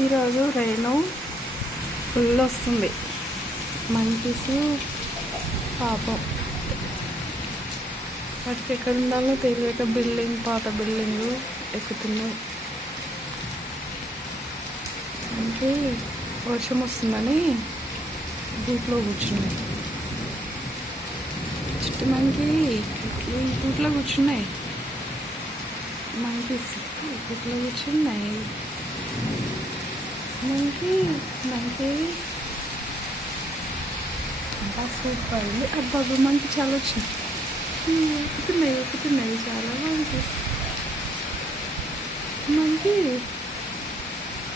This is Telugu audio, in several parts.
ఈరోజు రైను ఫుల్ వస్తుంది. మంకీస్ పాపం వాటికి ఎక్కడ ఉండాలో తెలియక పాత బిల్డింగ్ ఎక్కుతున్నాయి. అంటే వర్షం వస్తుందని గూట్లో కూర్చున్నాయి. చిట్టి మంకీ గూట్లో కూర్చున్నాయి. మంకీస్ గూట్లో కూర్చున్నాయి. మంకీ అంతా సూపర్ ఉంది. అబ్బాబు మంకీ చాలా వచ్చింది. ఎక్కుతున్నాయి చాలా మంకీ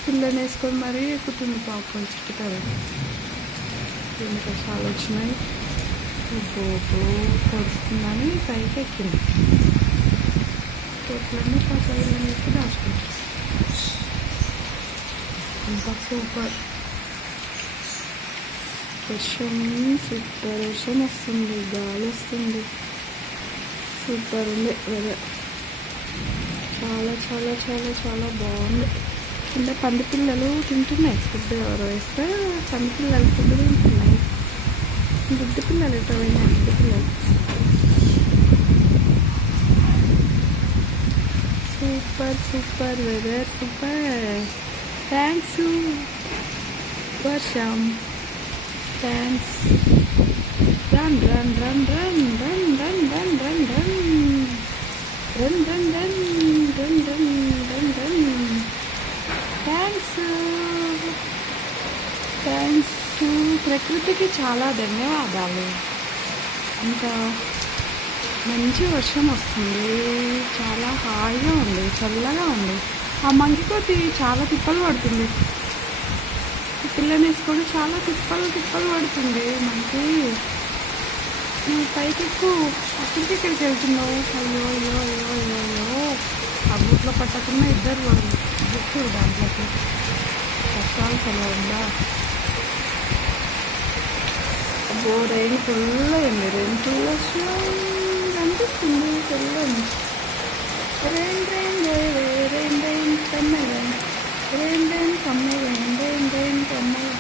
పిల్లని వేసుకొని మరీ ఎక్కుతుంది పాపం చుట్టుతారు. ఇంకా చాలా వచ్చినాయి. పొడుస్తుందని పైకి ఎక్కింది. చెట్లన్నీ పచ్చళ్ళని ఎక్కి దాచుకుంటారు. ఇంకా సూపర్ సూపర్ వర్షం వస్తుంది, గాలి వస్తుంది. సూపర్ ఉంది వెదర్. చాలా చాలా చాలా చాలా బాగుంది. కింద పంది పిల్లలు తింటున్నాయి. ఫుడ్ ఎవరు వేస్తే పంది పిల్లలు ఫుడ్ తింటున్నాయి. గుడ్డి పిల్లలు ఎటో పోయినాయి. గుడ్డి పిల్లలు సూపర్ వెదర్ సూపర్. థ్యాంక్స్ వర్షం. Thanks. Run run run run run run run run run run run run run run run run. Thanks. ప్రకృతికి చాలా ధన్యవాదాలు. ఇంకా మంచి వర్షం వస్తుంది. చాలా హాయిగా ఉంది, చల్లగా ఉంది. ఆ మంకితోటి చాలా తిప్పలు పడుతుంది. పిల్లని వేసుకొని చాలా తిప్పలు పడుతుంది. మంకి పైకి ఎక్కువ అక్కడికి ఇక్కడికి వెళ్తున్నావు. అయ్యో ఆ బూట్లో పట్టకుండా ఇద్దరు బుక్కు దాంట్లోకి కష్టాలు చాలా ఉందా. రైన్ ఫుల్ అయింది. రైన్ ఫుల్ వచ్చినా అనిపిస్తుంది. ఫుల్ అయింది. రైన్ కమ్మగా